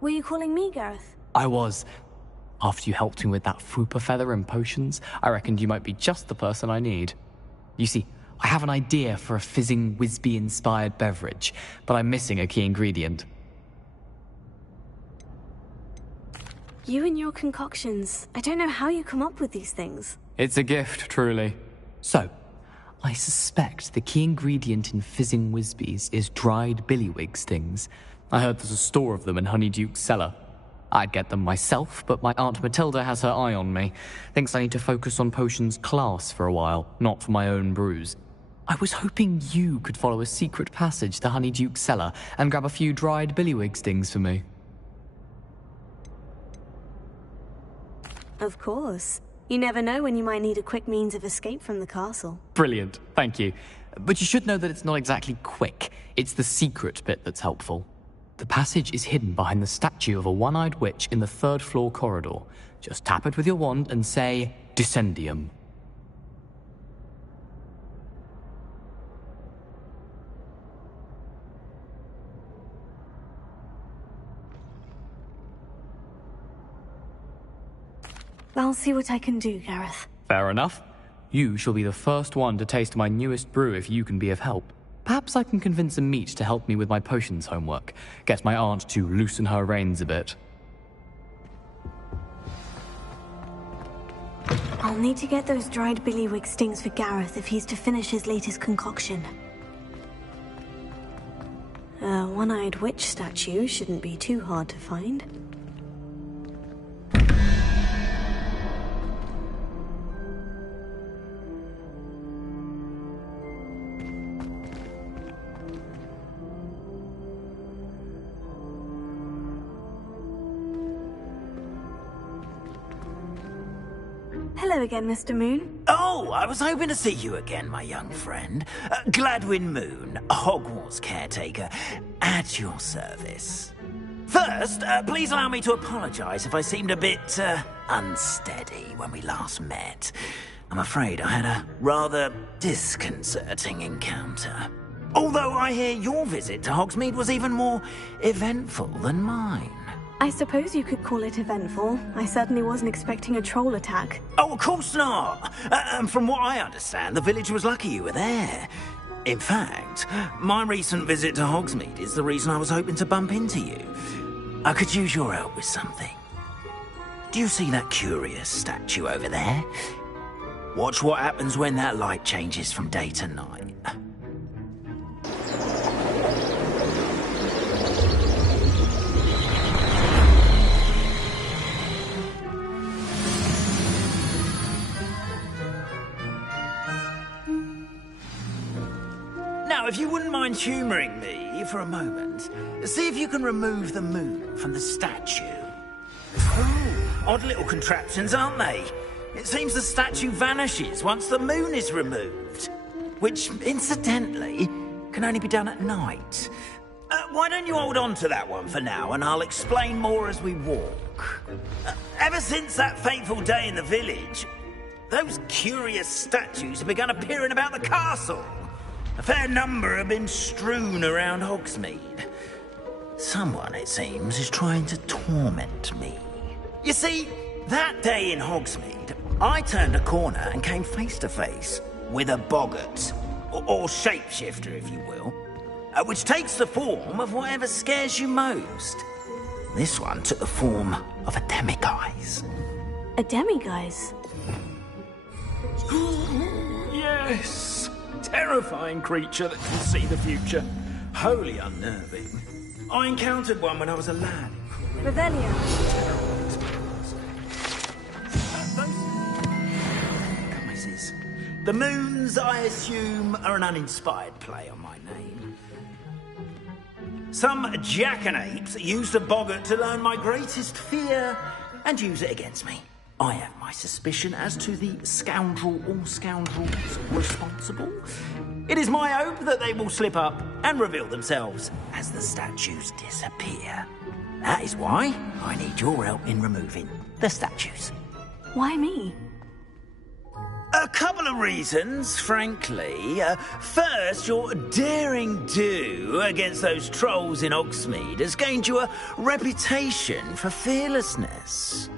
Were you calling me, Gareth? I was. After you helped me with that Fupa feather and potions, I reckoned you might be just the person I need. You see, I have an idea for a fizzing Wisby-inspired beverage, but I'm missing a key ingredient. You and your concoctions. I don't know how you come up with these things. It's a gift, truly. So, I suspect the key ingredient in fizzing Wisbies is dried billywig stings. I heard there's a store of them in Honeyduke's cellar. I'd get them myself, but my Aunt Matilda has her eye on me. Thinks I need to focus on potions class for a while, not for my own brews. I was hoping you could follow a secret passage to Honeyduke's cellar and grab a few dried billywig stings for me. Of course. You never know when you might need a quick means of escape from the castle. Brilliant, thank you. But you should know that it's not exactly quick. It's the secret bit that's helpful. The passage is hidden behind the statue of a one-eyed witch in the third-floor corridor. Just tap it with your wand and say, Descendium. I'll see what I can do, Gareth. Fair enough. You shall be the first one to taste my newest brew if you can be of help. Perhaps I can convince a meat to help me with my potions homework. Get my aunt to loosen her reins a bit. I'll need to get those dried billywig stings for Gareth if he's to finish his latest concoction. A one-eyed witch statue shouldn't be too hard to find. Hello again, Mr. Moon. Oh, I was hoping to see you again, my young friend. Gladwin Moon, Hogwarts caretaker, at your service. First, please allow me to apologize if I seemed a bit, unsteady when we last met. I'm afraid I had a rather disconcerting encounter. Although I hear your visit to Hogsmeade was even more eventful than mine. I suppose you could call it eventful. I certainly wasn't expecting a troll attack. Oh, of course not. And from what I understand, the village was lucky you were there. In fact, my recent visit to Hogsmeade is the reason I was hoping to bump into you. I could use your help with something. Do you see that curious statue over there? Watch what happens when that light changes from day to night. Now, if you wouldn't mind humouring me for a moment, see if you can remove the moon from the statue. Ooh, odd little contraptions, aren't they? It seems the statue vanishes once the moon is removed, which, incidentally, can only be done at night. Why don't you hold on to that one for now, and I'll explain more as we walk. Ever since that fateful day in the village, those curious statues have begun appearing about the castle. A fair number have been strewn around Hogsmeade. Someone, it seems, is trying to torment me. You see, that day in Hogsmeade, I turned a corner and came face to face with a boggart, or shapeshifter, if you will, which takes the form of whatever scares you most. This one took the form of a demiguise. A demiguise? Yes! Terrifying creature that can see the future. Wholly unnerving. I encountered one when I was a lad. Revelio. The moons, I assume, are an uninspired play on my name. Some jackanapes used a boggart to learn my greatest fear and use it against me. I have my suspicion as to the scoundrel or scoundrels responsible. It is my hope that they will slip up and reveal themselves as the statues disappear. That is why I need your help in removing the statues. Why me? couple of reasons, frankly. First, your daring do against those trolls in Oxmead has gained you a reputation for fearlessness.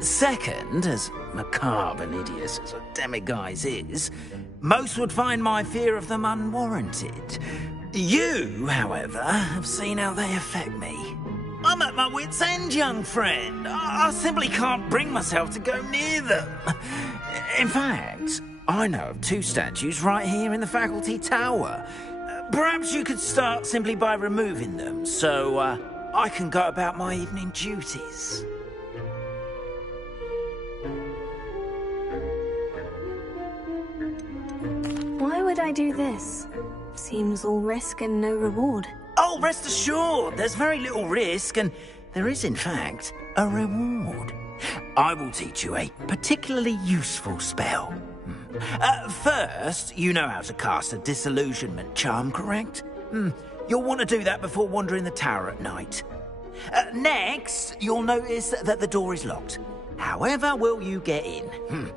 Second, as macabre and hideous as a demiguise is, most would find my fear of them unwarranted. You, however, have seen how they affect me. I'm at my wit's end, young friend. I simply can't bring myself to go near them. In fact, I know of 2 statues right here in the faculty tower. Perhaps you could start simply by removing them, so I can go about my evening duties. Why would I do this? Seems all risk and no reward. Oh, rest assured, there's very little risk, and there is, in fact, a reward. I will teach you a particularly useful spell. First, you know how to cast a disillusionment charm, correct? You'll want to do that before wandering the tower at night. Next, you'll notice that the door is locked. However will you get in?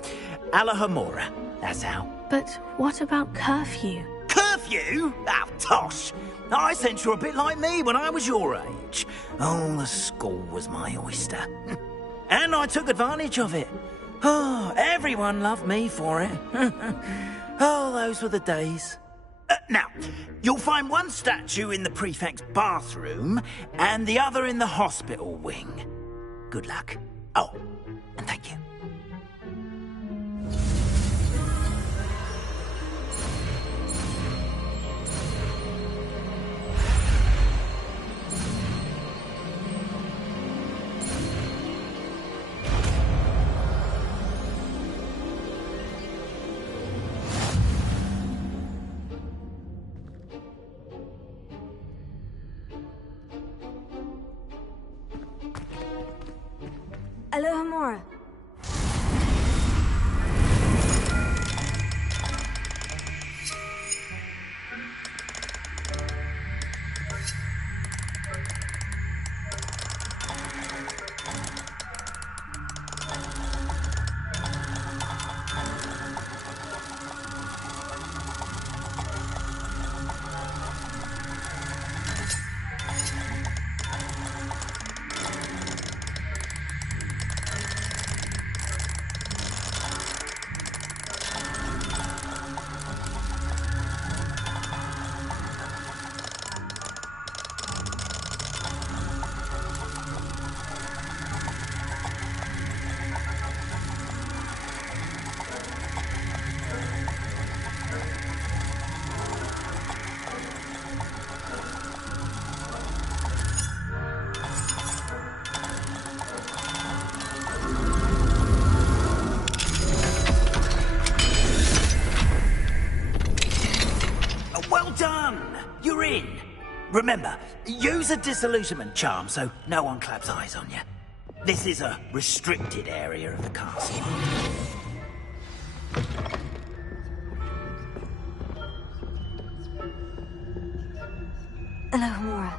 Alahomora, that's how. But what about curfew? Curfew? Oh, tosh! I sense you're a bit like me when I was your age. Oh, the school was my oyster. And I took advantage of it. Oh, everyone loved me for it. Oh, those were the days. Now, you'll find one statue in the prefect's bathroom and the other in the hospital wing. Good luck. Oh, and thank you. Alohomora. You're in. Remember, use a disillusionment charm so no one claps eyes on you. This is a restricted area of the castle. Alohomora.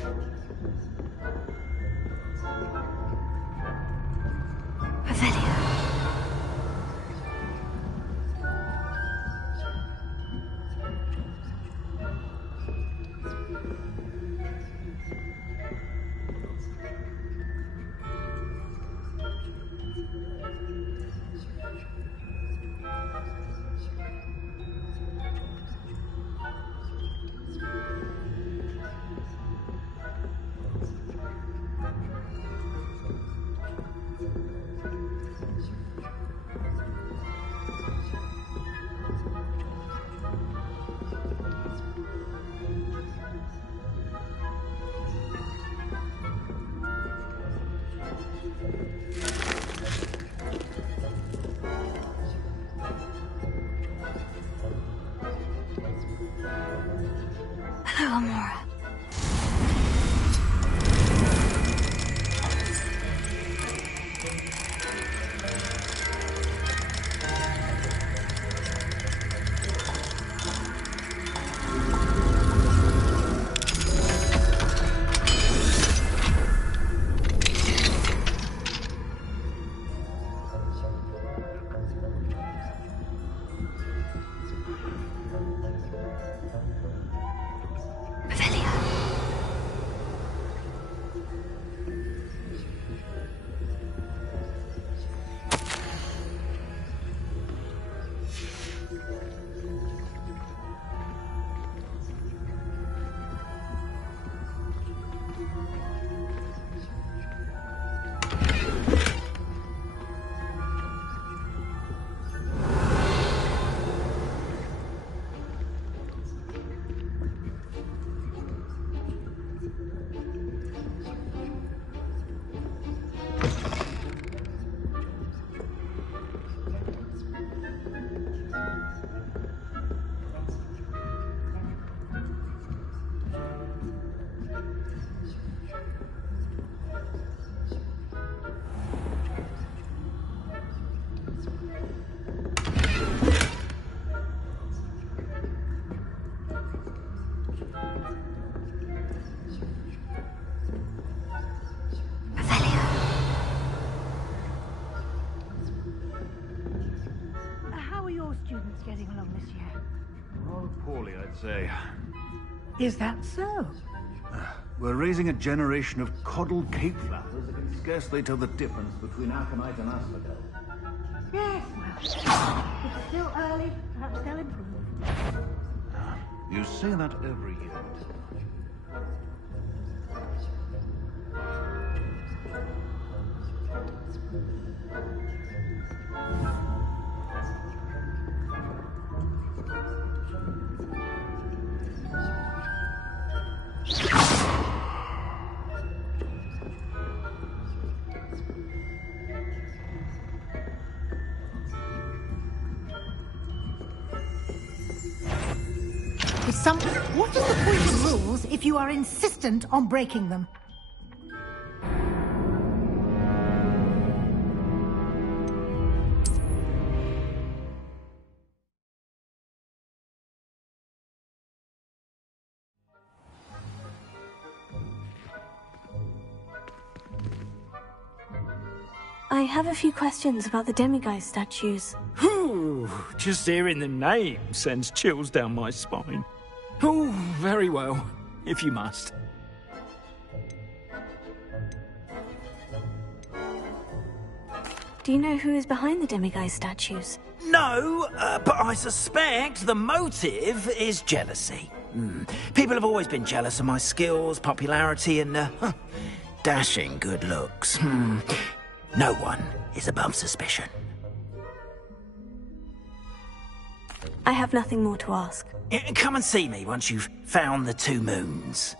Revelio. Hello, Amora. Students getting along this year? Oh, poorly, I'd say. Is that so? We're raising a generation of coddled cape flappers that can scarcely tell the difference between aconite and asphodel. Yes, well, it's still early. Perhaps they'll improve. You say that every year. What is the point of rules if you are insistent on breaking them? I have a few questions about the demiguise statues. Whew, just hearing the name sends chills down my spine. Oh, very well, if you must. Do you know who is behind the demiguise statues? No, but I suspect the motive is jealousy. People have always been jealous of my skills, popularity, and dashing good looks. No one is above suspicion. I have nothing more to ask. Come and see me once you've found the 2 moons.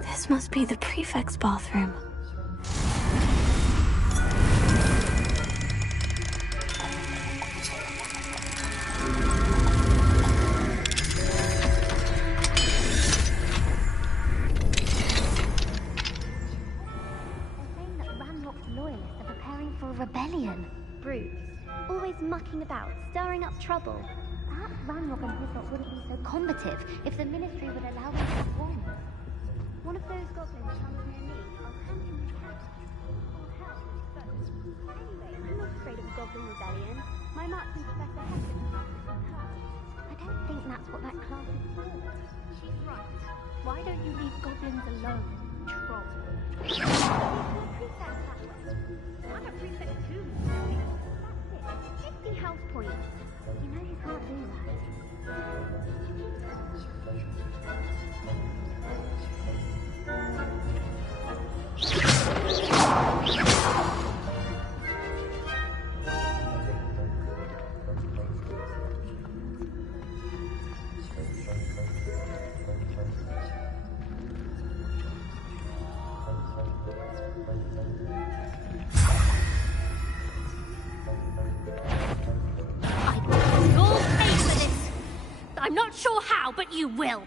This must be the prefect's bathroom. Rebellion. Brutes. Always mucking about, stirring up trouble. Perhaps Ranrock and his lot wouldn't be so combative if the Ministry would allow them to have wands. One of those goblins comes near me, I'll hand him his hat. Or help, but... Anyway, I'm not afraid of a goblin rebellion. My marksman professor has been practiced on her. I don't think that's what that class is for. She's right. Why don't you leave goblins alone, troll? I'm a prefect too. That's it. 50 house points. You know you can't do I'm not sure how, but you will.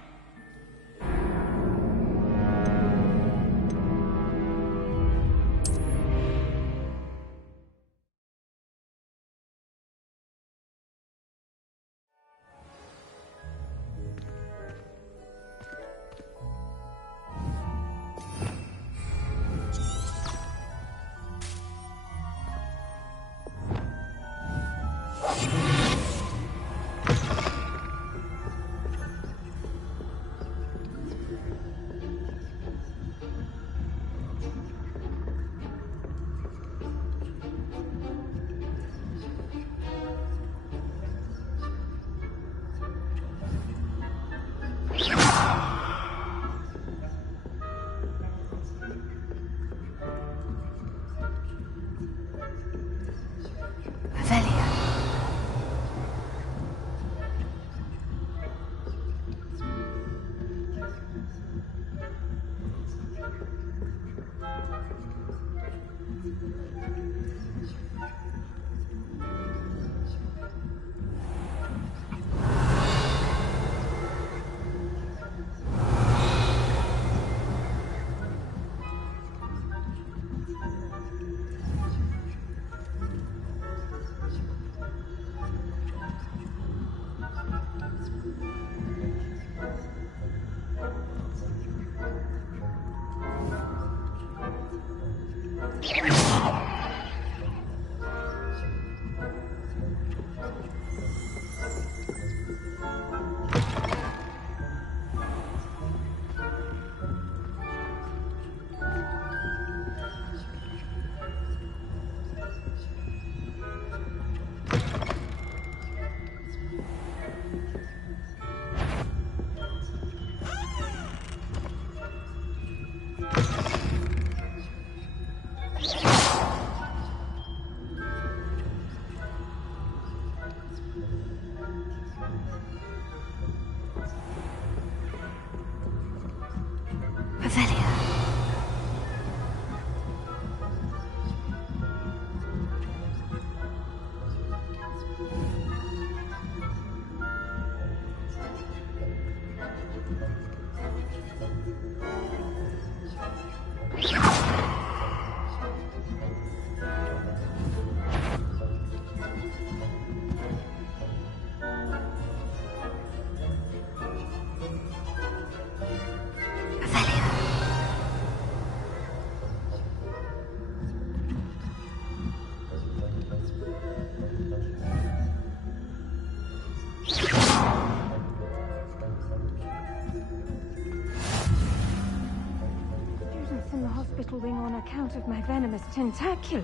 On account of my venomous tentacula?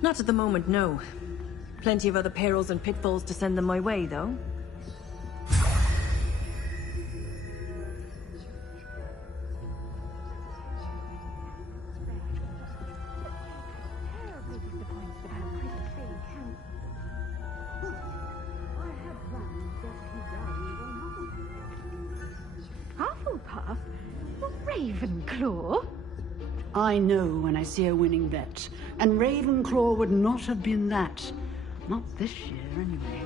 Not at the moment, no. Plenty of other perils and pitfalls to send them my way, though. Ravenclaw? I know when I see a winning bet, and Ravenclaw would not have been that. Not this year, anyway.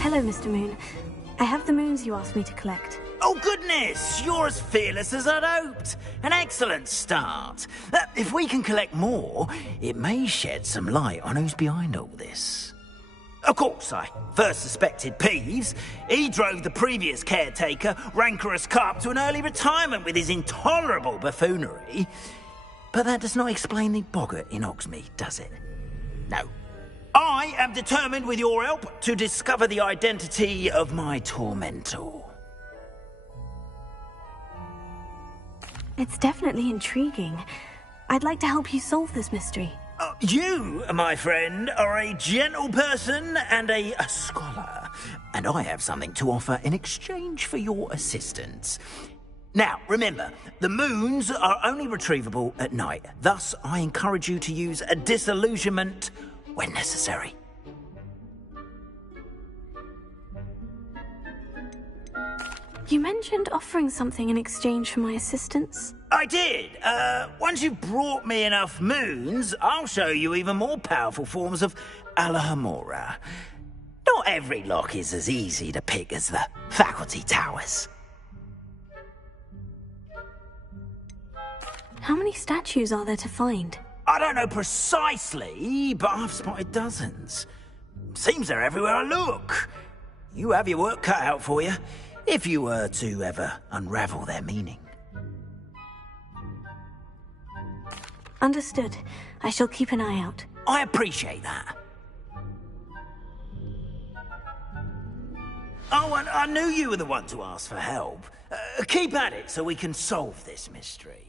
Hello, Mr. Moon. I have the moons you asked me to collect. Oh, goodness! You're as fearless as I'd hoped. An excellent start. If we can collect more, it may shed some light on who's behind all this. Of course, I first suspected Peeves. He drove the previous caretaker, Rancorous Carp, to an early retirement with his intolerable buffoonery. But that does not explain the boggart in Hogsmeade, does it? No. I am determined, with your help, to discover the identity of my tormentor. It's definitely intriguing. I'd like to help you solve this mystery. You, my friend, are a gentle person and a scholar, and I have something to offer in exchange for your assistance. Now, remember, the moons are only retrievable at night. Thus, I encourage you to use a disillusionment when necessary. You mentioned offering something in exchange for my assistance. I did. Once you've brought me enough moons, I'll show you even more powerful forms of Alohomora. Not every lock is as easy to pick as the faculty towers. How many statues are there to find? I don't know precisely, but I've spotted dozens. Seems they're everywhere I look. You have your work cut out for you, if you were to ever unravel their meaning. Understood. I shall keep an eye out. I appreciate that. Oh, and I knew you were the one to ask for help. Keep at it so we can solve this mystery.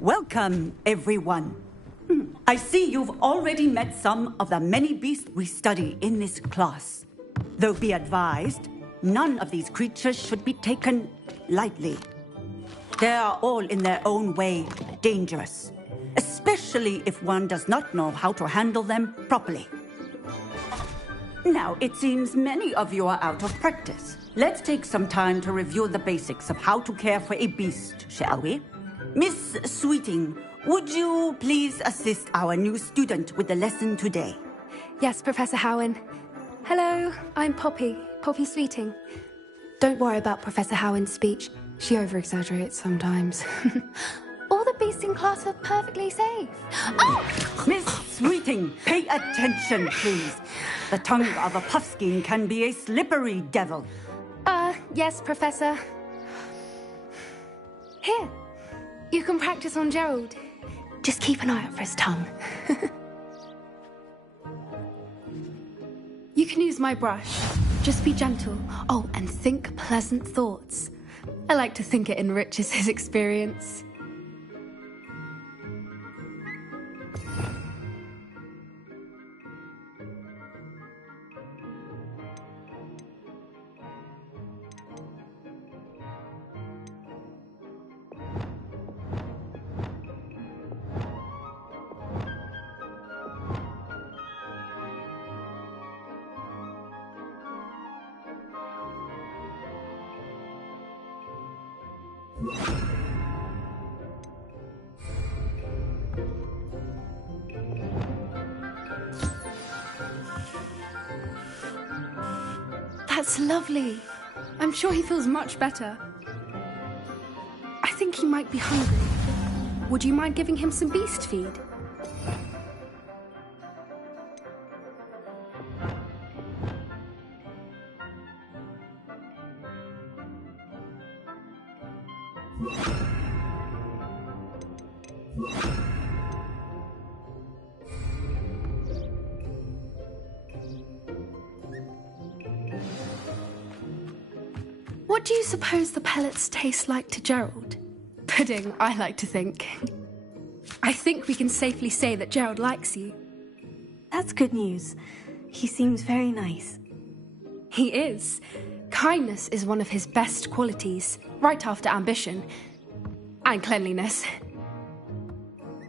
Welcome, everyone. I see you've already met some of the many beasts we study in this class. Though be advised, none of these creatures should be taken lightly. They are all in their own way dangerous, especially if one does not know how to handle them properly. Now, it seems many of you are out of practice. Let's take some time to review the basics of how to care for a beast, shall we? Miss Sweeting, would you please assist our new student with the lesson today? Yes, Professor Howen. Hello, I'm Poppy Sweeting. Don't worry about Professor Howen's speech. She over-exaggerates sometimes. All the beasts in class are perfectly safe. Oh! Miss Sweeting, pay attention, please. The tongue of a puffskein can be a slippery devil. Yes, Professor. Here, you can practice on Gerald. Just keep an eye out for his tongue. You can use my brush. Just be gentle. Oh, and think pleasant thoughts. I like to think it enriches his experience. That's lovely. I'm sure he feels much better. I think he might be hungry. Would you mind giving him some beast feed? What do you suppose the pellets taste like to Gerald? Pudding, I like to think. I think we can safely say that Gerald likes you. That's good news. He seems very nice. He is. Kindness is one of his best qualities, right after ambition. And cleanliness.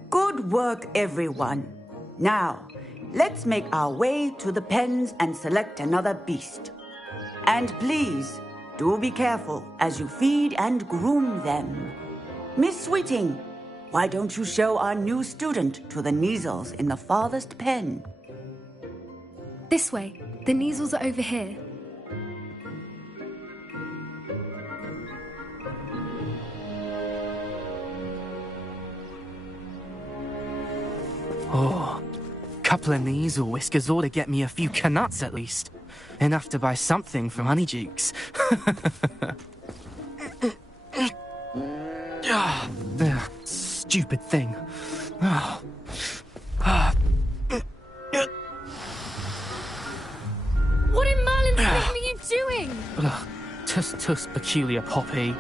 Good work, everyone. Now, let's make our way to the pens and select another beast. And please, do be careful as you feed and groom them. Miss Sweeting, why don't you show our new student to the Kneazles in the farthest pen? This way. The Kneazles are over here. Oh, couple of Kneazle whiskers ought to get me a few canuts at least. Enough to buy something from Honeydukes. Stupid thing. What in Merlin's name are you doing? Tuss, peculiar Poppy.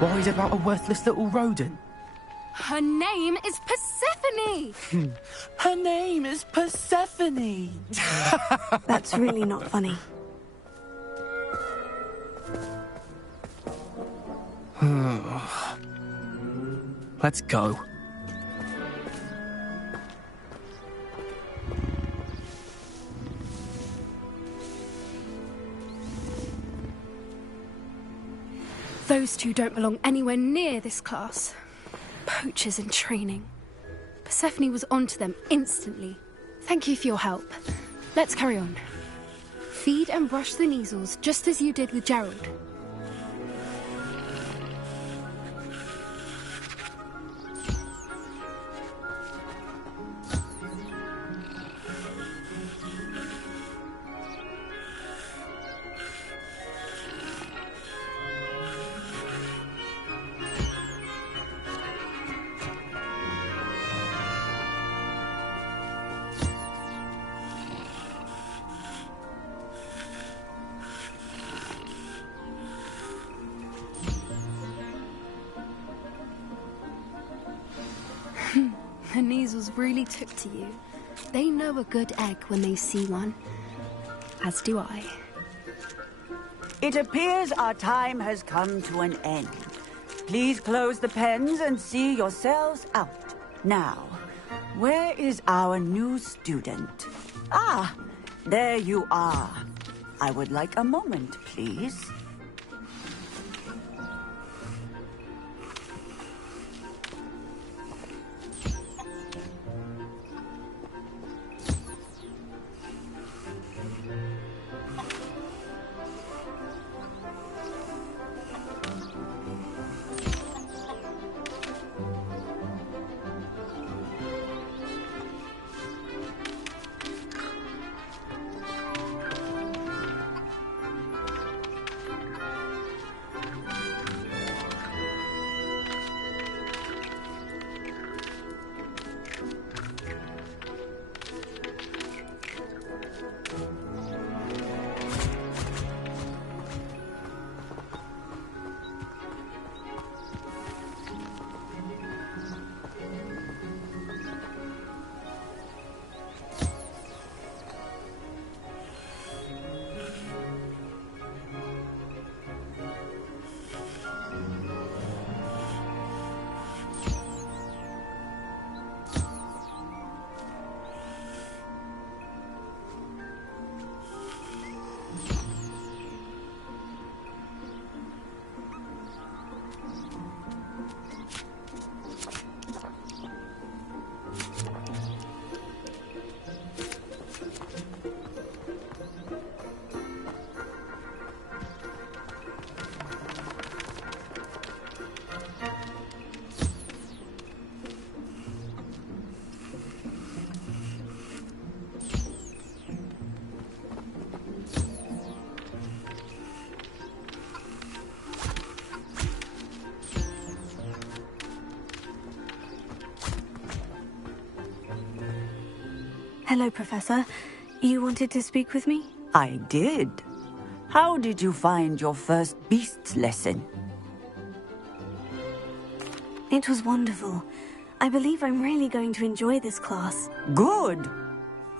Worried about a worthless little rodent? Her name is Persephone! Her name is Persephone! That's really not funny. Let's go. Those two don't belong anywhere near this class. Poachers in training. Persephone was onto them instantly. Thank you for your help. Let's carry on. Feed and brush the Kneazles just as you did with Gerald. The Neasels really took to you. They know a good egg when they see one. As do I. It appears our time has come to an end. Please close the pens and see yourselves out. Now, where is our new student? Ah, there you are. I would like a moment, please. Hello, Professor. You wanted to speak with me? I did. How did you find your first beasts lesson? It was wonderful. I believe I'm really going to enjoy this class. Good.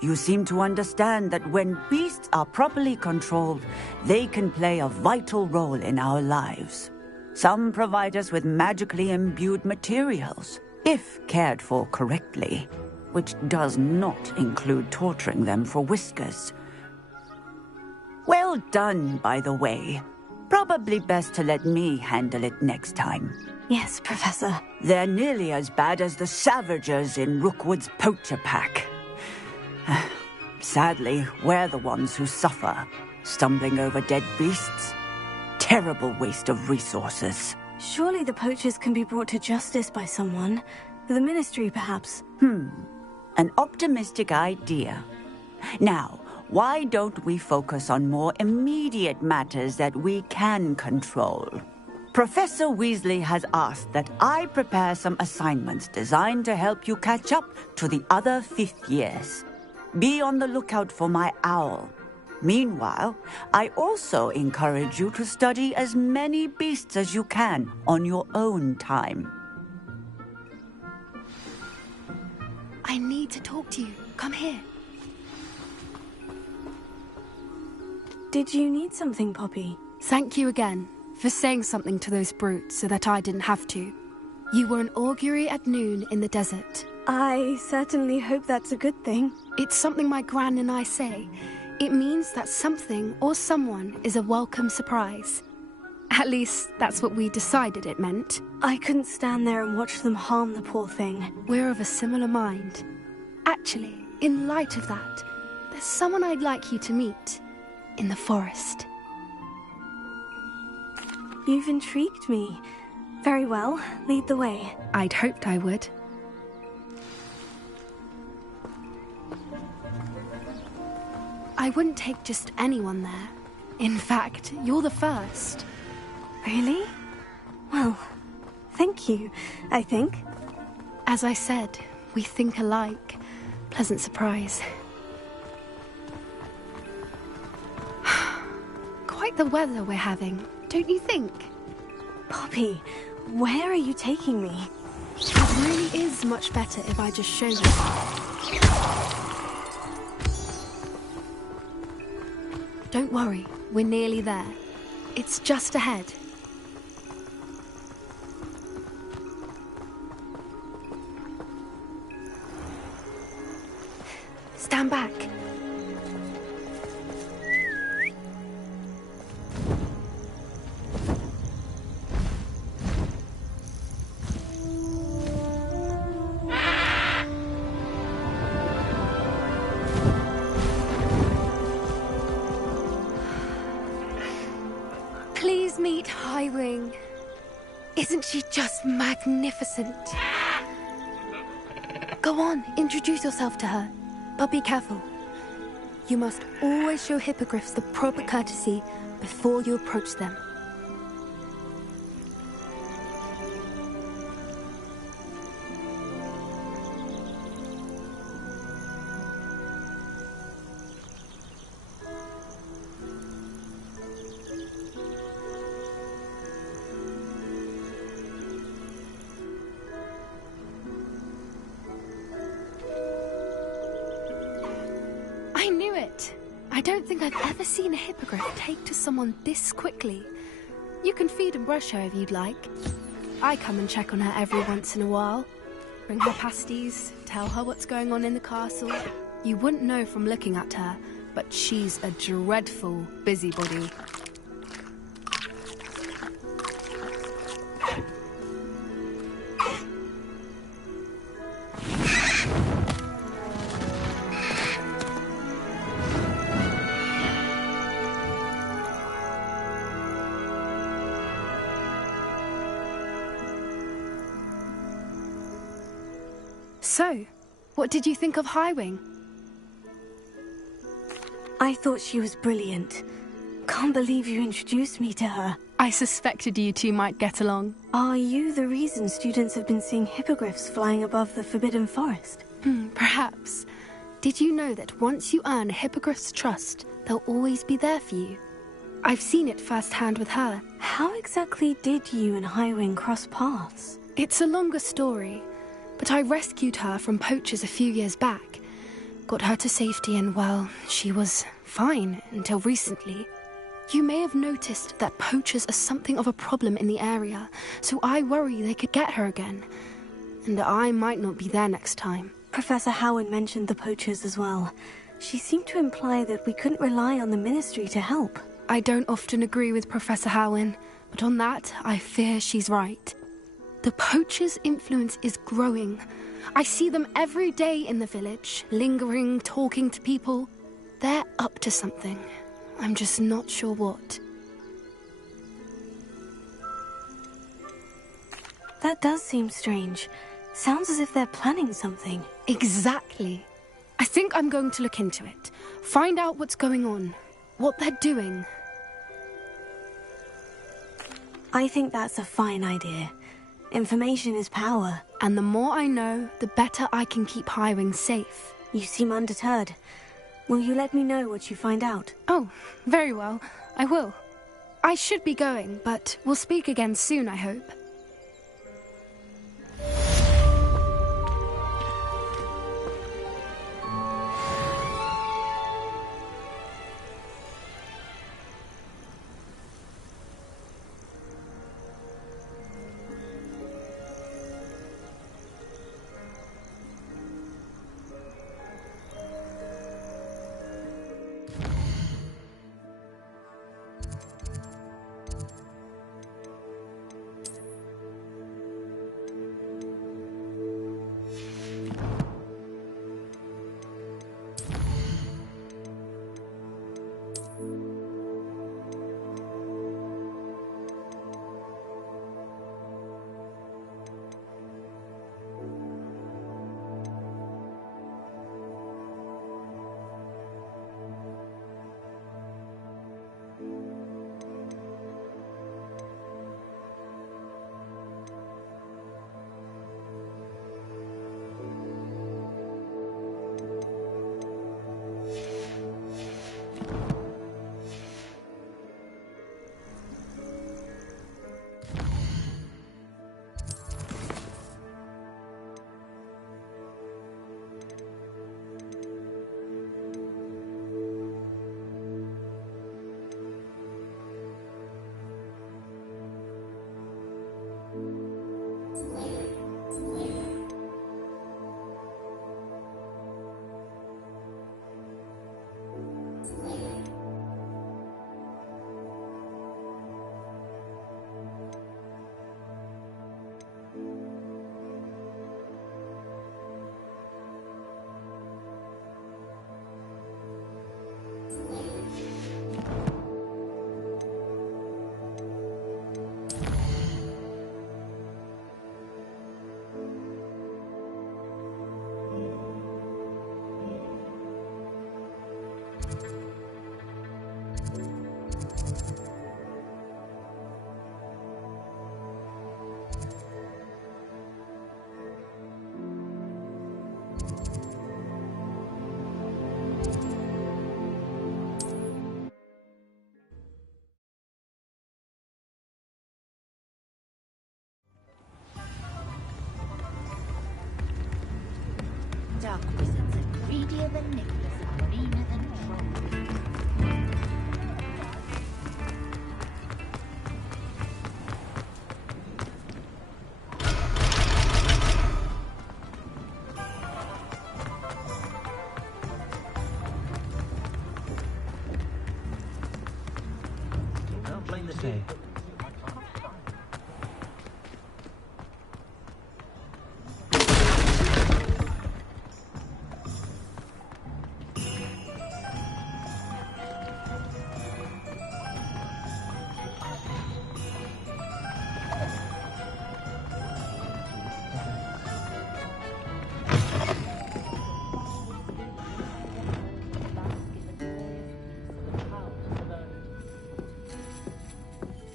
You seem to understand that when beasts are properly controlled, they can play a vital role in our lives. Some provide us with magically imbued materials, if cared for correctly, which does not include torturing them for whiskers. Well done, by the way. Probably best to let me handle it next time. Yes, Professor. They're nearly as bad as the Savagers in Rookwood's poacher pack. Sadly, we're the ones who suffer, stumbling over dead beasts. Terrible waste of resources. Surely the poachers can be brought to justice by someone. The Ministry, perhaps. An optimistic idea. Now, why don't we focus on more immediate matters that we can control? Professor Weasley has asked that I prepare some assignments designed to help you catch up to the other fifth years. Be on the lookout for my owl. Meanwhile, I also encourage you to study as many beasts as you can on your own time. I need to talk to you. Come here. Did you need something, Poppy? Thank you again for saying something to those brutes so that I didn't have to. You were an augury at noon in the desert. I certainly hope that's a good thing. It's something my gran and I say. It means that something or someone is a welcome surprise. At least, that's what we decided it meant. I couldn't stand there and watch them harm the poor thing. We're of a similar mind. Actually, in light of that, there's someone I'd like you to meet. In the forest. You've intrigued me. Very well, lead the way. I'd hoped I would. I wouldn't take just anyone there. In fact, you're the first. Really? Well, thank you, I think. As I said, we think alike. Pleasant surprise. Quite the weather we're having, don't you think? Poppy, where are you taking me? It really is much better if I just show you. Don't worry, we're nearly there. It's just ahead. Stand back. Please meet Highwing. Isn't she just magnificent? Go on, introduce yourself to her. But be careful. You must always show hippogriffs the proper courtesy before you approach them. I knew it! I don't think I've ever seen a hippogriff take to someone this quickly. You can feed and brush her if you'd like. I come and check on her every once in a while. Bring her pasties, tell her what's going on in the castle. You wouldn't know from looking at her, but she's a dreadful busybody. So, what did you think of Highwing? I thought she was brilliant. Can't believe you introduced me to her. I suspected you two might get along. Are you the reason students have been seeing hippogriffs flying above the Forbidden Forest? Perhaps. Did you know that once you earn a hippogriff's trust, they'll always be there for you? I've seen it firsthand with her. How exactly did you and Highwing cross paths? It's a longer story. But I rescued her from poachers a few years back. Got her to safety and, well, she was fine until recently. You may have noticed that poachers are something of a problem in the area, so I worry they could get her again. And I might not be there next time. Professor Howard mentioned the poachers as well. She seemed to imply that we couldn't rely on the Ministry to help. I don't often agree with Professor Howin, but on that, I fear she's right. The poachers' influence is growing. I see them every day in the village, lingering, talking to people. They're up to something. I'm just not sure what. That does seem strange. Sounds as if they're planning something. Exactly. I think I'm going to look into it. Find out what's going on. What they're doing. I think that's a fine idea. Information is power. And the more I know, the better I can keep Highwing safe. You seem undeterred. Will you let me know what you find out? Oh, very well. I will. I should be going, but we'll speak again soon, I hope. Dark wizards are greedier than Nicholas and meaner than Troll. Can't blame the day.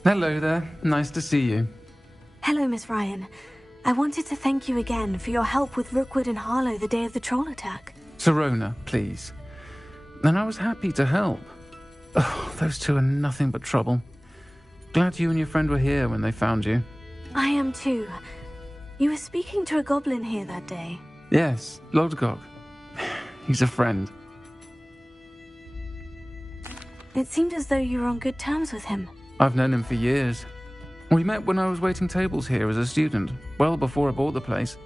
Hello there. Nice to see you. Hello, Miss Ryan. I wanted to thank you again for your help with Rookwood and Harlow the day of the troll attack. Serona, please. And I was happy to help. Oh, those two are nothing but trouble. Glad you and your friend were here when they found you. I am too. You were speaking to a goblin here that day. Yes, Lodgok. He's a friend. It seemed as though you were on good terms with him. I've known him for years. We met when I was waiting tables here as a student, well before I bought the place.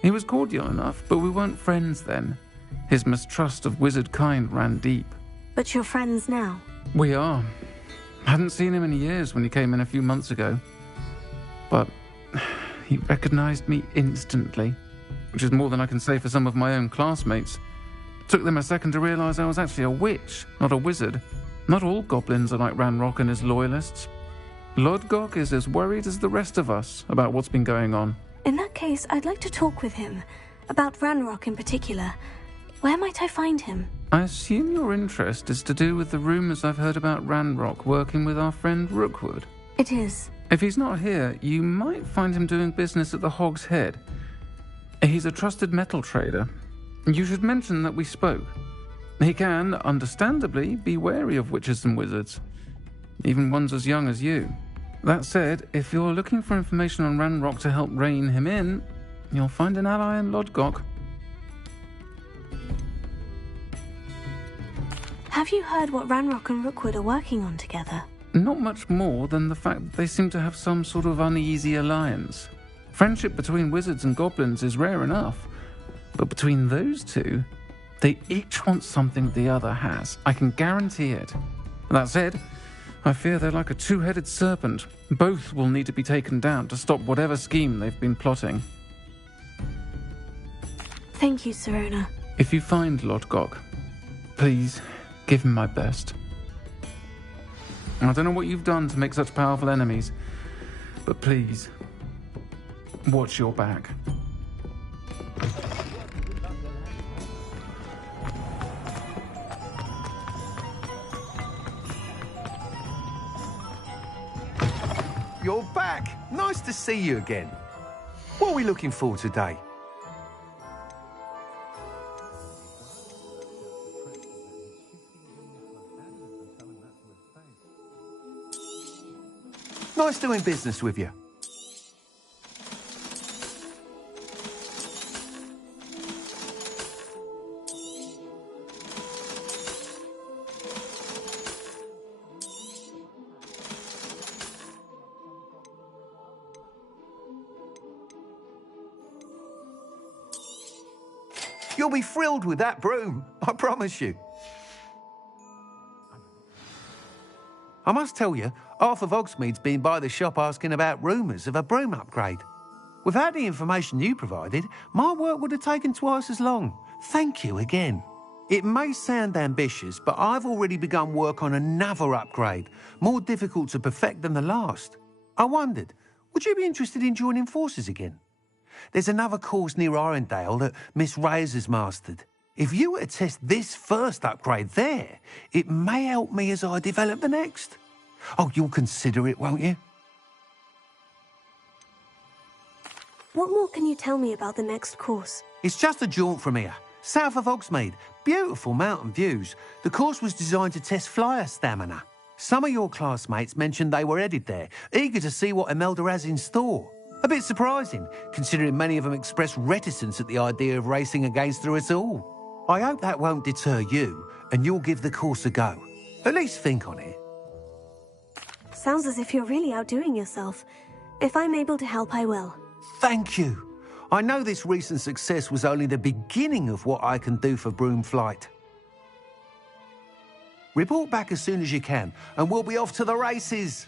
He was cordial enough, but we weren't friends then. His mistrust of wizard kind ran deep. But you're friends now? We are. Hadn't seen him in years when he came in a few months ago. But he recognized me instantly, which is more than I can say for some of my own classmates. Took them a second to realize I was actually a witch, not a wizard. Not all goblins are like Ranrock and his loyalists. Lodgok is as worried as the rest of us about what's been going on. In that case, I'd like to talk with him. About Ranrock in particular. Where might I find him? I assume your interest is to do with the rumors I've heard about Ranrock working with our friend Rookwood. It is. If he's not here, you might find him doing business at the Hog's Head. He's a trusted metal trader. You should mention that we spoke. He can, understandably, be wary of witches and wizards, even ones as young as you. That said, if you're looking for information on Ranrock to help rein him in, you'll find an ally in Lodgok. Have you heard what Ranrock and Rookwood are working on together? Not much more than the fact that they seem to have some sort of uneasy alliance. Friendship between wizards and goblins is rare enough, but between those two, they each want something the other has. I can guarantee it. That said, I fear they're like a two-headed serpent. Both will need to be taken down to stop whatever scheme they've been plotting. Thank you, Serona. If you find Lodgok, please give him my best. I don't know what you've done to make such powerful enemies, but please, watch your back. You're back. Nice to see you again. What are we looking for today? Nice doing business with you. You'll be thrilled with that broom, I promise you. I must tell you, Arthur Vogsmead's been by the shop asking about rumours of a broom upgrade. Without the information you provided, my work would have taken twice as long. Thank you again. It may sound ambitious, but I've already begun work on another upgrade, more difficult to perfect than the last. I wondered, would you be interested in joining forces again? There's another course near Irondale that Miss Reyes has mastered. If you were to test this first upgrade there, it may help me as I develop the next. Oh, you'll consider it, won't you? What more can you tell me about the next course? It's just a jaunt from here, south of Hogsmeade. Beautiful mountain views. The course was designed to test flyer stamina. Some of your classmates mentioned they were headed there, eager to see what Imelda has in store. A bit surprising, considering many of them expressed reticence at the idea of racing against her at all. I hope that won't deter you, and you'll give the course a go. At least think on it. Sounds as if you're really outdoing yourself. If I'm able to help, I will. Thank you. I know this recent success was only the beginning of what I can do for Broomflight. Report back as soon as you can, and we'll be off to the races.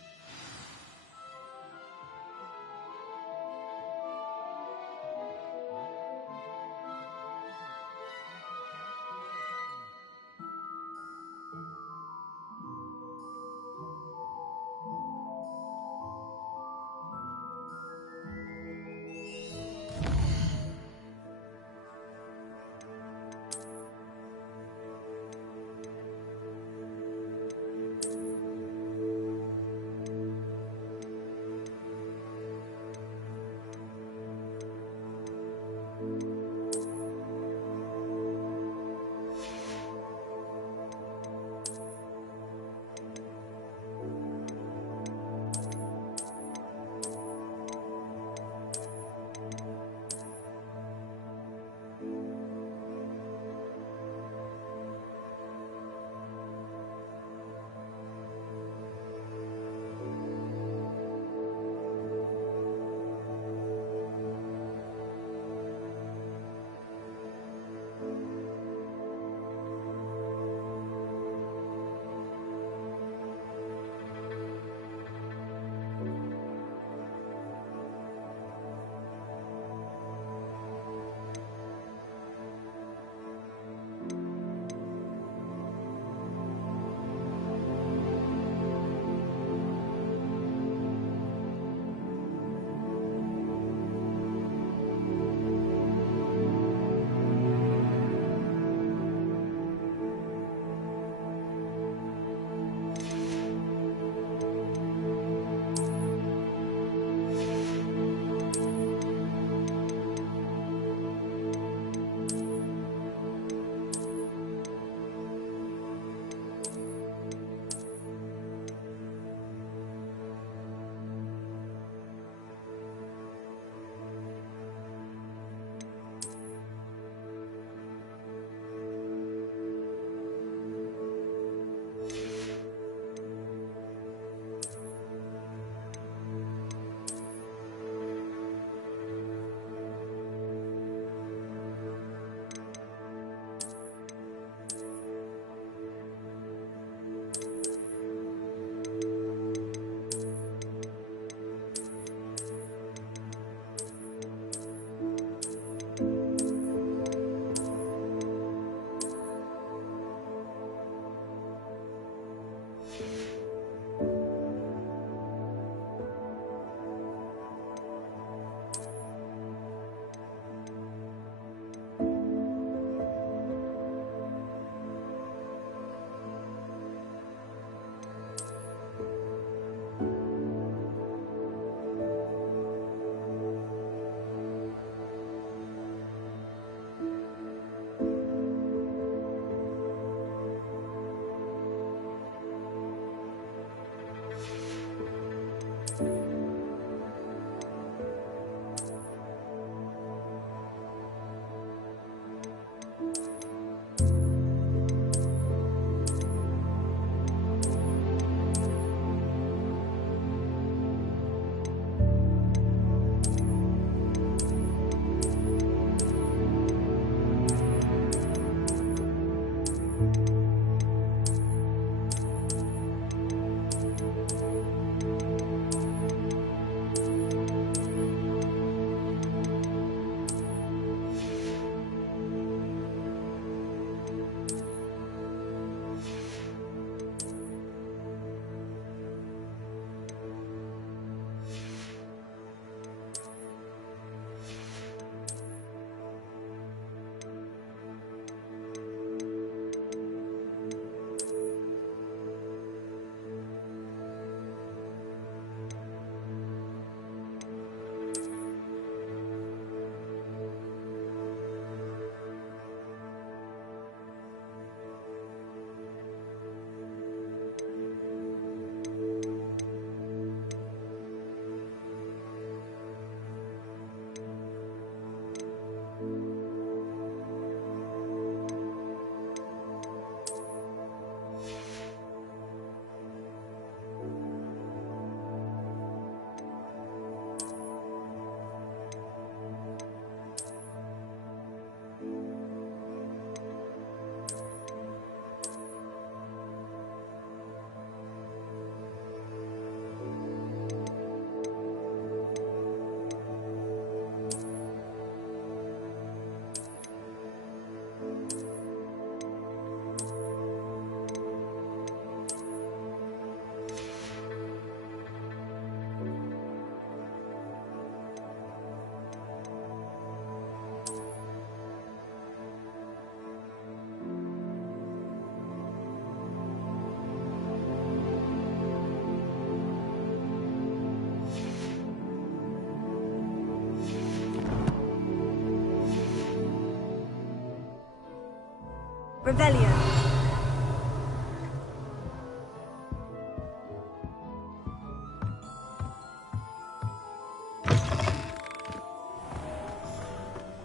Revelio.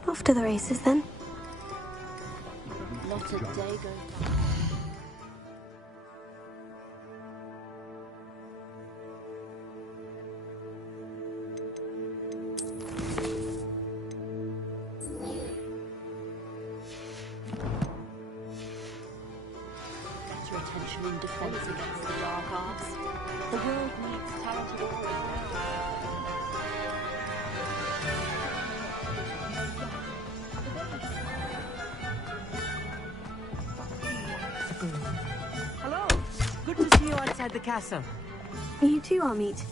Off to the races then. Not a day goes by. Better attention in defense against the dark arts. The world needs talented warriors Hello. Good to see you outside the castle. You too, Yeet.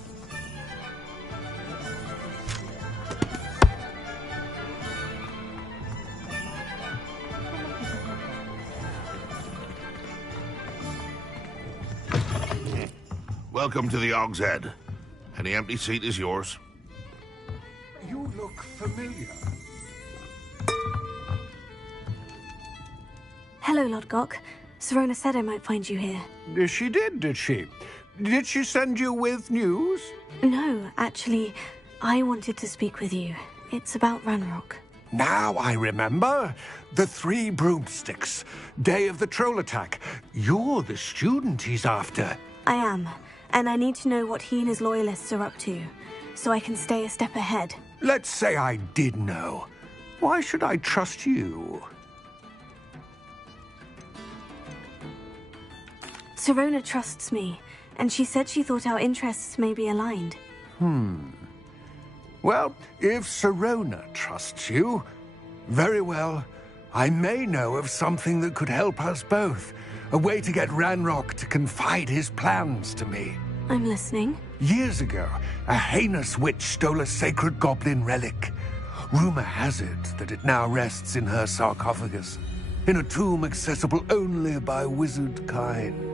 Welcome to the Og's Head. Any empty seat is yours. You look familiar. Hello, Lord Gok. Serona said I might find you here. She did she? Did she send you with news? No, actually, I wanted to speak with you. It's about Ranrock. Now I remember. The 3 broomsticks. Day of the troll attack. You're the student he's after. I am, and I need to know what he and his loyalists are up to, so I can stay a step ahead. Let's say I did know. Why should I trust you? Serona trusts me, and she said she thought our interests may be aligned. Well, if Serona trusts you, very well. I may know of something that could help us both. A way to get Ranrock to confide his plans to me. I'm listening. Years ago, a heinous witch stole a sacred goblin relic. Rumor has it that it now rests in her sarcophagus, in a tomb accessible only by wizard kind.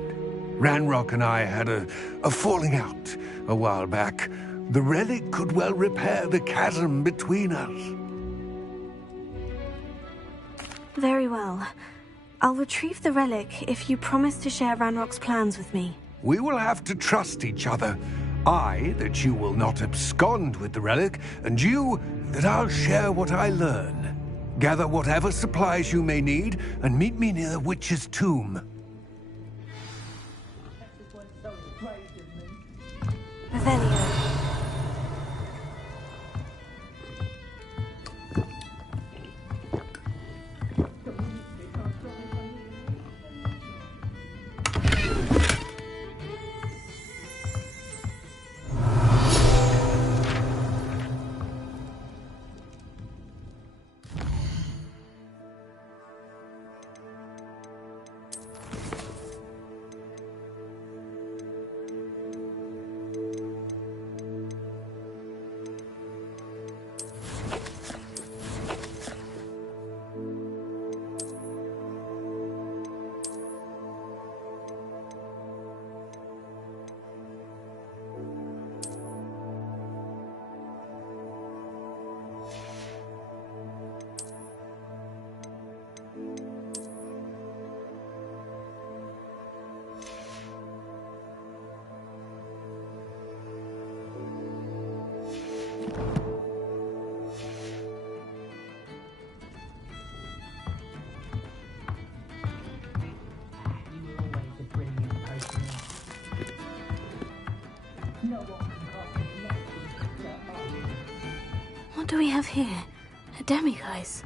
Ranrock and I had a falling out a while back. The relic could well repair the chasm between us. Very well. I'll retrieve the relic if you promise to share Ranrock's plans with me. We will have to trust each other. I, that you will not abscond with the relic, and you, that I'll share what I learn. Gather whatever supplies you may need, and meet me near the witch's tomb. Revelio. What do we have here? A demiguise.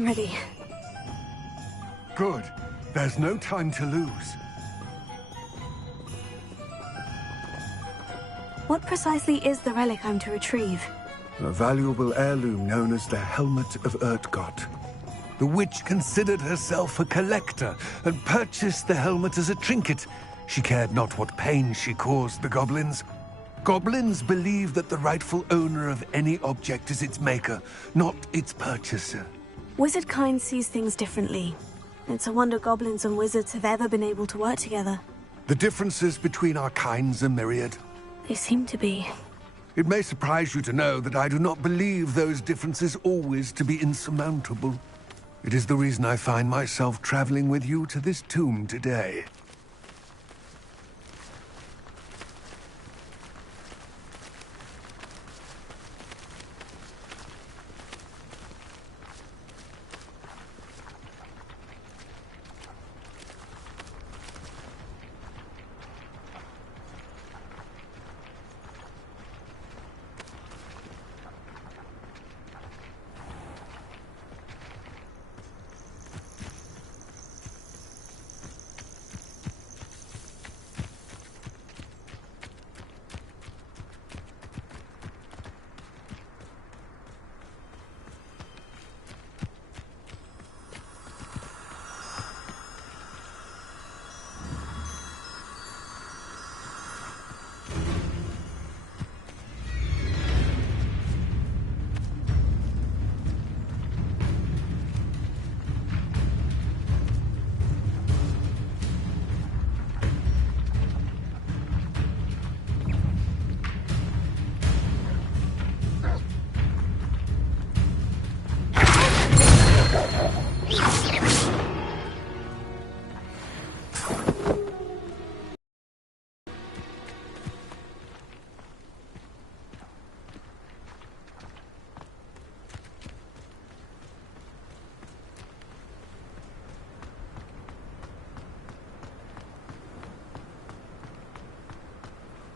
I'm ready. Good. There's no time to lose. What precisely is the relic I'm to retrieve? A valuable heirloom known as the Helmet of Urtgott. The witch considered herself a collector and purchased the helmet as a trinket. She cared not what pain she caused the goblins. Goblins believe that the rightful owner of any object is its maker, not its purchaser. Wizard kind sees things differently. It's a wonder goblins and wizards have ever been able to work together. The differences between our kinds are myriad. They seem to be. It may surprise you to know that I do not believe those differences always to be insurmountable. It is the reason I find myself traveling with you to this tomb today.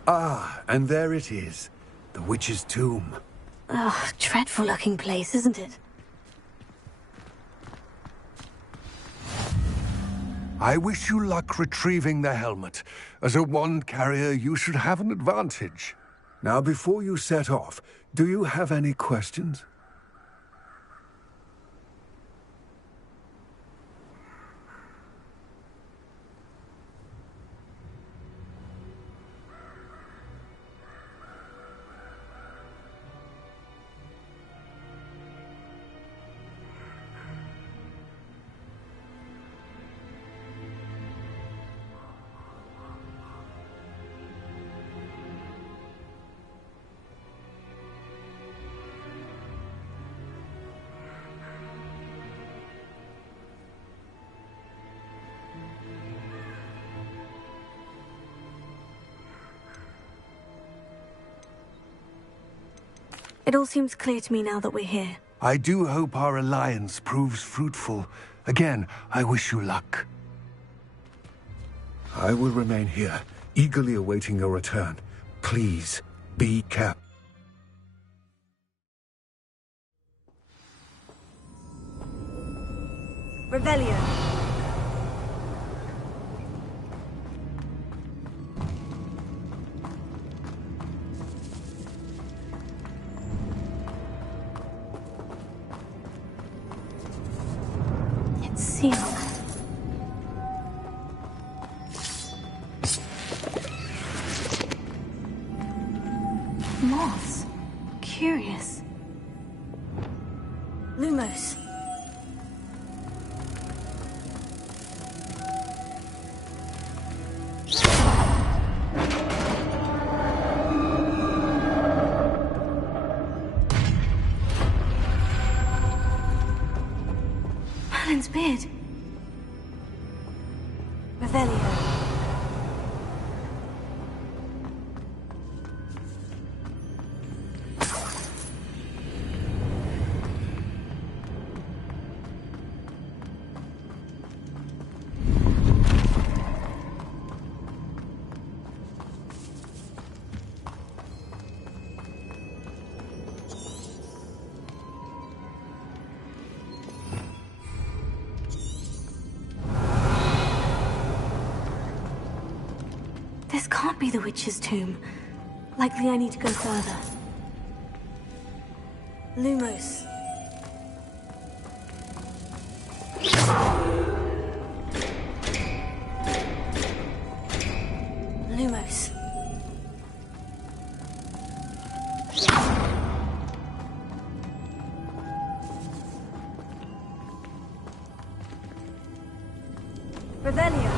Ah, and there it is. The witch's tomb. Ugh, dreadful looking place, isn't it? I wish you luck retrieving the helmet. As a wand carrier, you should have an advantage. Now, before you set off, do you have any questions? It all seems clear to me now that we're here. I do hope our alliance proves fruitful. Again, I wish you luck. I will remain here, eagerly awaiting your return. Please, be careful. Revelio. It's sealed. Moss. Curious. Lumos. Merlin's beard. Revelio. This can't be the witch's tomb. Likely I need to go further. Lumos. Lumos. Revelio.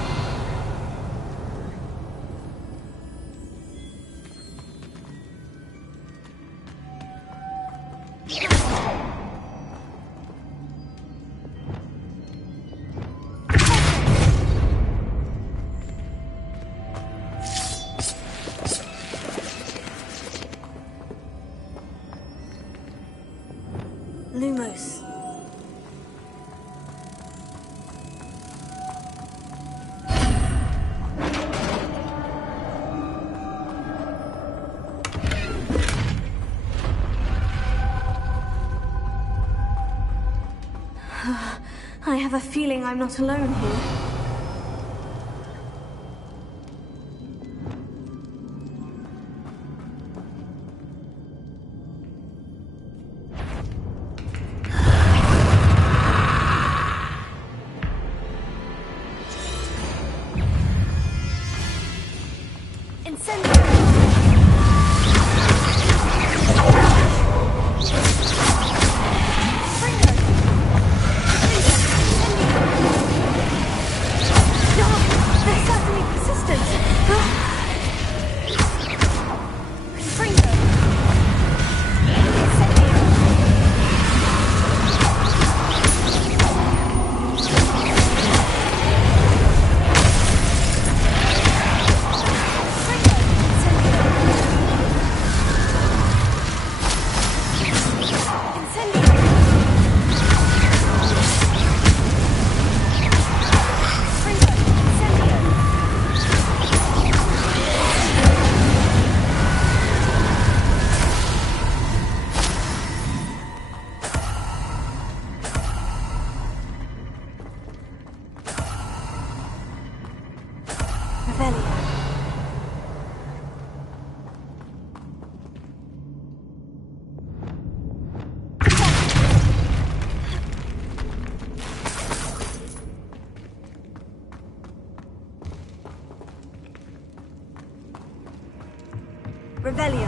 Lumos. I have a feeling I'm not alone here. Revelio.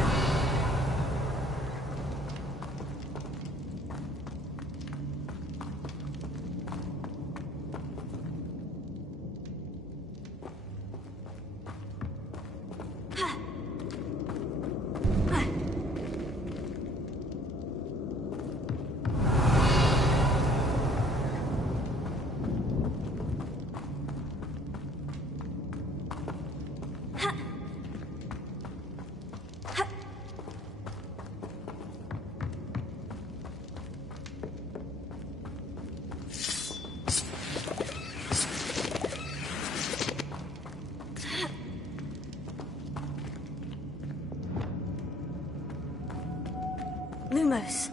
Lumos.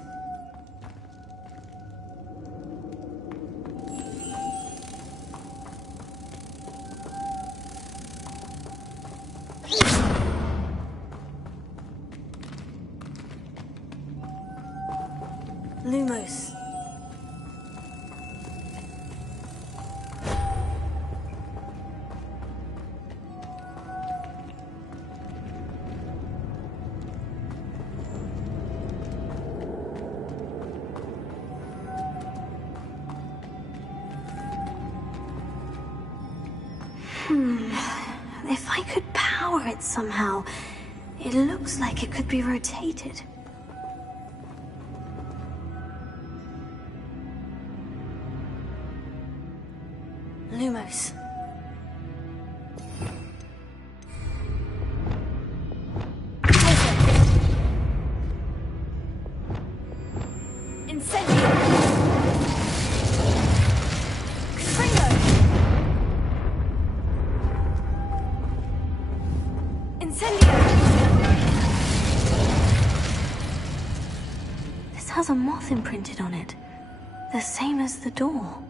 Lumos. If I could power it somehow, it looks like it could be rotated. Lumos. Incendio. This has a moth imprinted on it, the same as the door.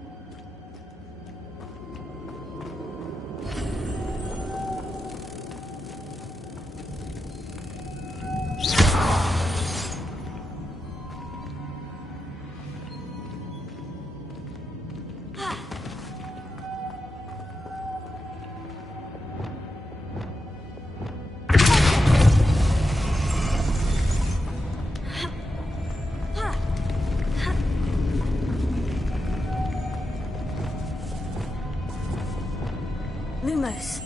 Lumos.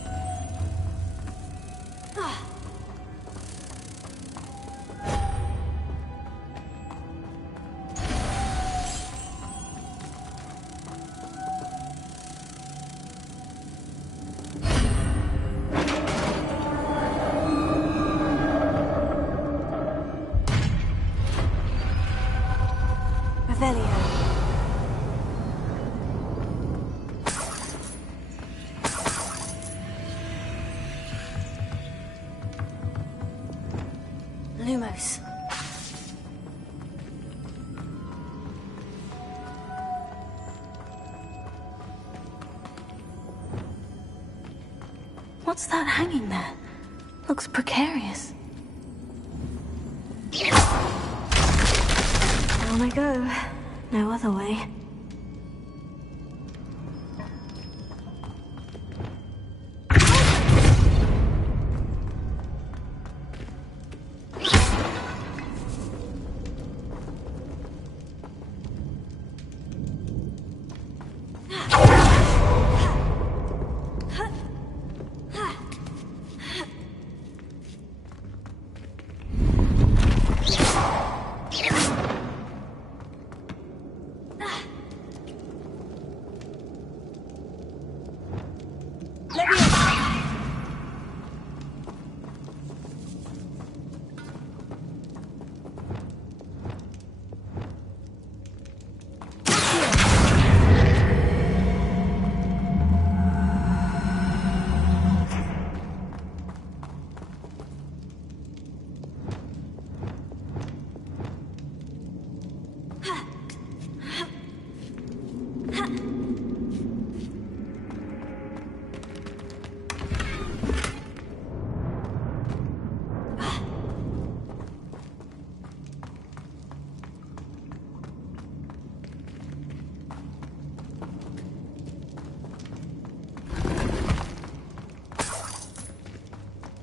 Revelio. Lumos. What's that hanging there? Looks precarious. On I go. No other way.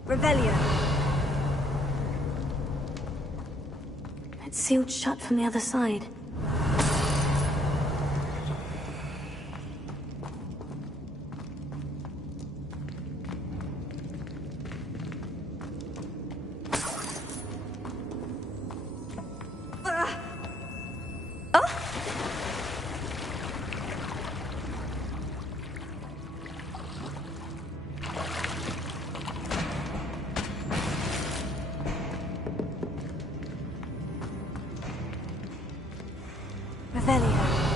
Revelio. It's sealed shut from the other side. Revelio.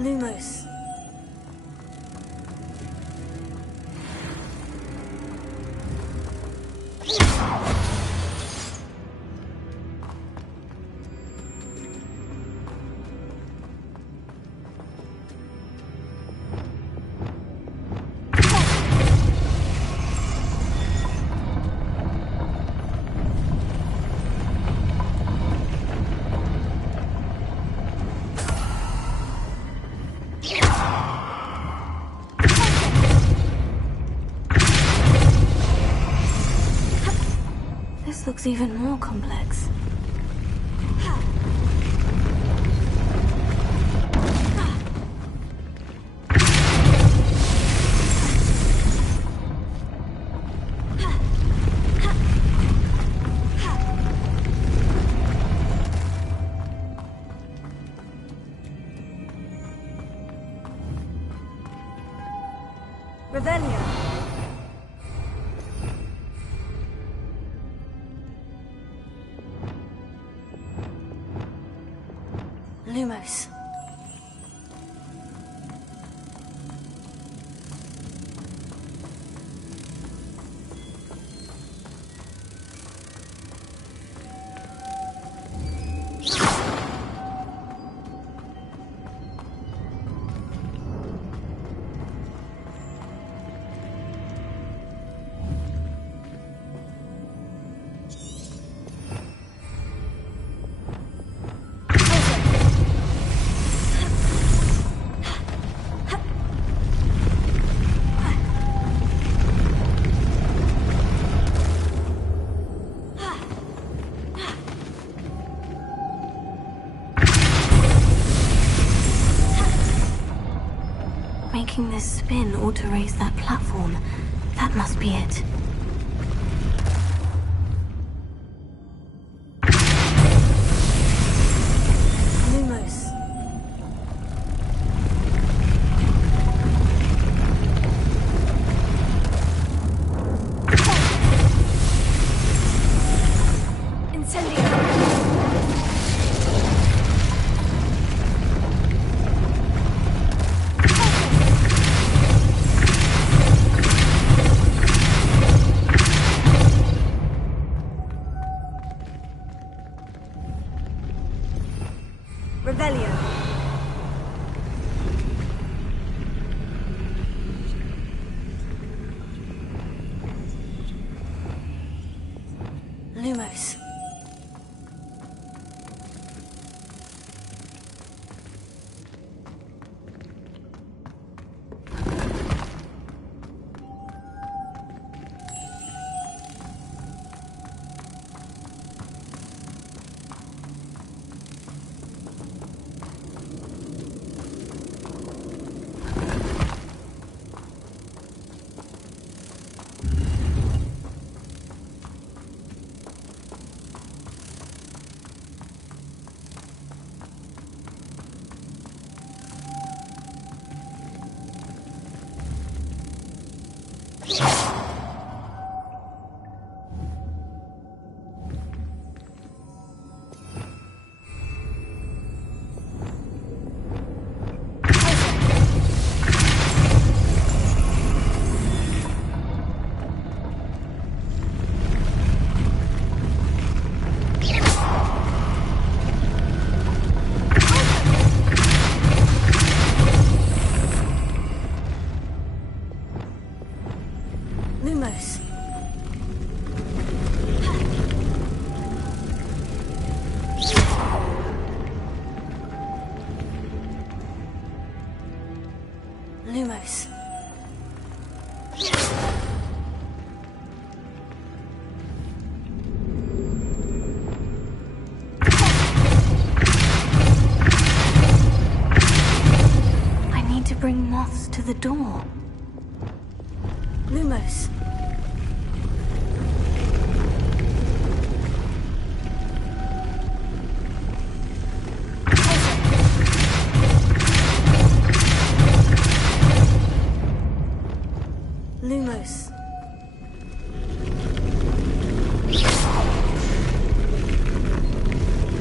Lumos. This looks even more complex. Revelio. Lumos. Making this spin ought to raise that platform. That must be it. Lumos. Revelio. Lumos. Lumos. Lumos. I need to bring moths to the door. Lumos. Lumos.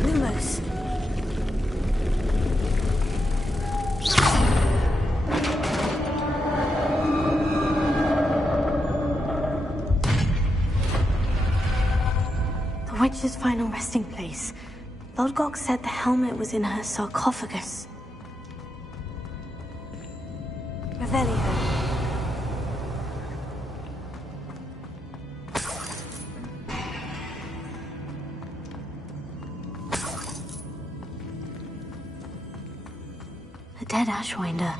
Lumos. The witch's final resting place. Lodgok said the helmet was in her sarcophagus. Revelio. A dead Ashwinder.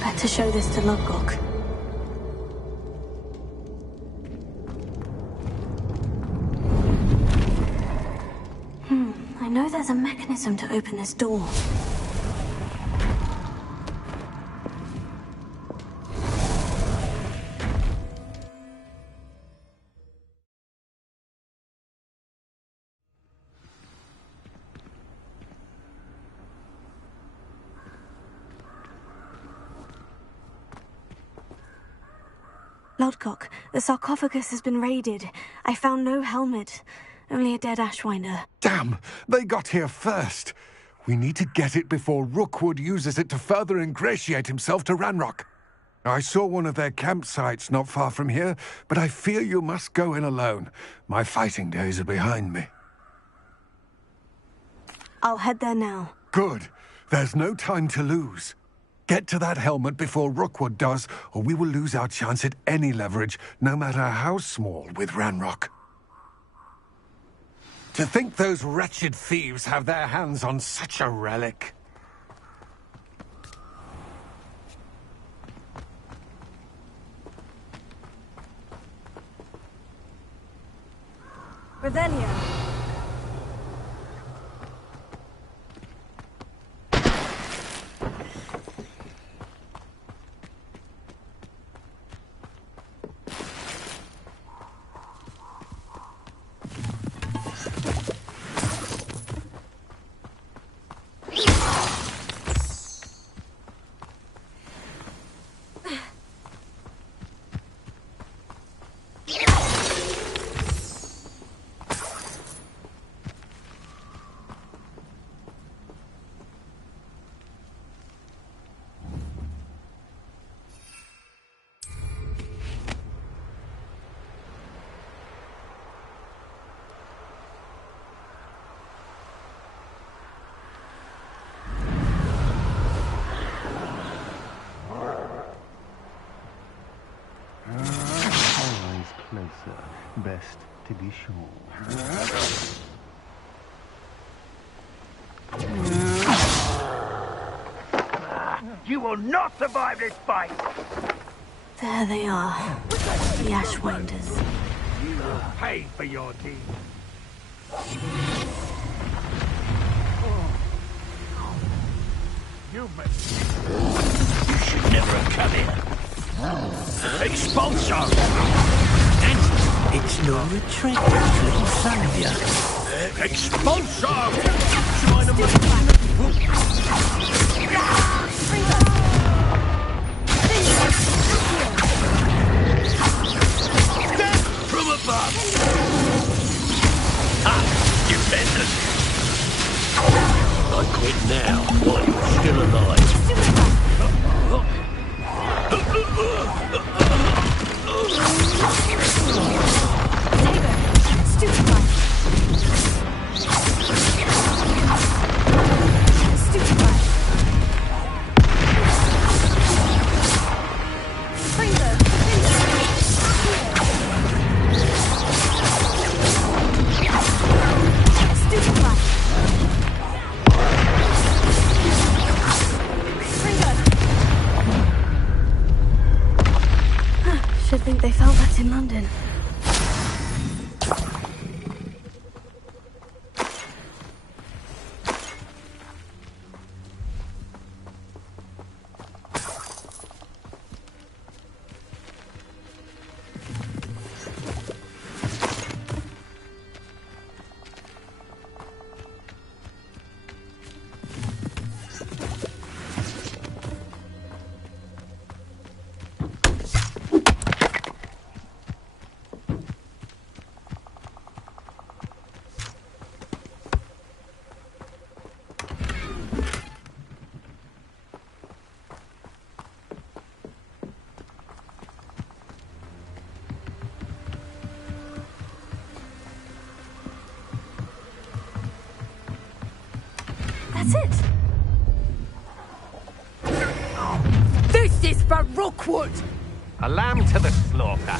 Better show this to Lodgok. know there's a mechanism to open this door. Lodcock, the sarcophagus has been raided. I found no helmet, only a dead Ashwinder. Damn! They got here first. We need to get it before Rookwood uses it to further ingratiate himself to Ranrock. I saw one of their campsites not far from here, but I fear you must go in alone. My fighting days are behind me. I'll head there now. Good. There's no time to lose. Get to that helmet before Rookwood does, or we will lose our chance at any leverage, no matter how small, with Ranrock. To think those wretched thieves have their hands on such a relic. Revelio. Best to be sure. You will not survive this fight! There they are, the Ashwinders. You will pay for your deeds. You should never have come here. Expulsion! It's no retreat, little saviour. Expulsion! From above! You benders! I quit now, while you're still alive. Should think they found that in London. That's it. This is for Rookwood! A lamb to the slaughter.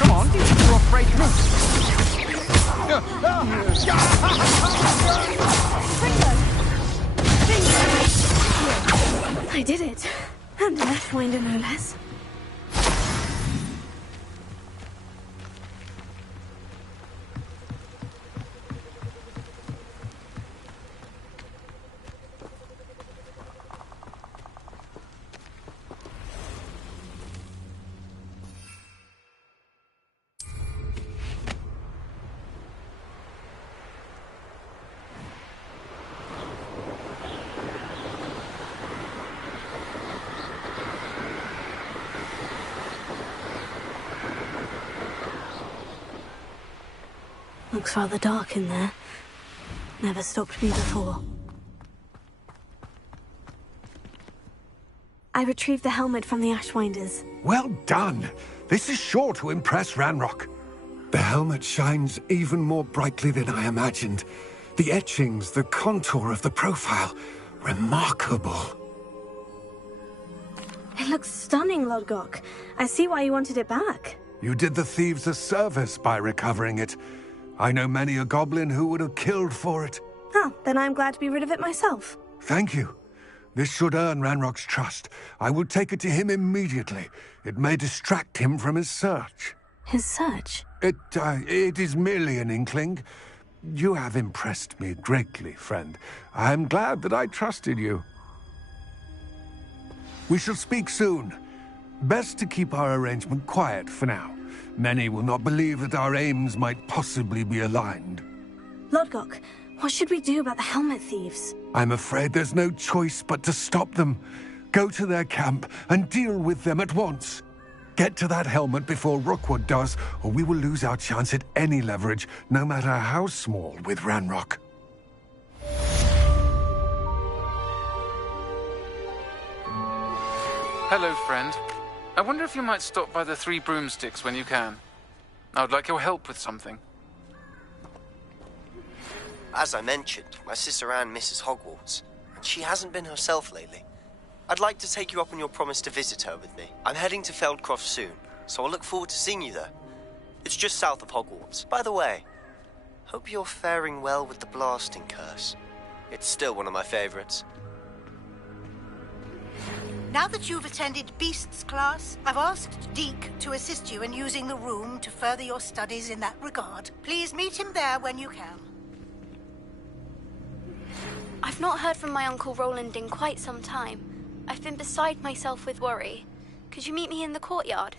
Come on, you're afraid of I did it. And an Ashwinder, no less. Looks rather dark in there. Never stopped me before. I retrieved the helmet from the Ashwinders. Well done. This is sure to impress Ranrock. The helmet shines even more brightly than I imagined. The etchings, the contour of the profile. Remarkable. It looks stunning, Lodgok. I see why you wanted it back. You did the thieves a service by recovering it. I know many a goblin who would have killed for it. Oh, then I'm glad to be rid of it myself. Thank you. This should earn Ranrock's trust. I will take it to him immediately. It may distract him from his search. His search? It is merely an inkling. You have impressed me greatly, friend. I am glad that I trusted you. We shall speak soon. Best to keep our arrangement quiet for now. Many will not believe that our aims might possibly be aligned. Lodgok, what should we do about the helmet thieves? I'm afraid there's no choice but to stop them. Go to their camp and deal with them at once. Get to that helmet before Rookwood does, or we will lose our chance at any leverage, no matter how small, with Ranrock. Hello, friend. I wonder if you might stop by the Three Broomsticks when you can. I would like your help with something. As I mentioned, my sister Anne misses Hogwarts, and she hasn't been herself lately. I'd like to take you up on your promise to visit her with me. I'm heading to Feldcroft soon, so I'll look forward to seeing you there. It's just south of Hogwarts. By the way, hope you're faring well with the blasting curse. It's still one of my favorites. Now that you've attended Beasts class, I've asked Deke to assist you in using the room to further your studies in that regard. Please meet him there when you can. I've not heard from my Uncle Roland in quite some time. I've been beside myself with worry. Could you meet me in the courtyard?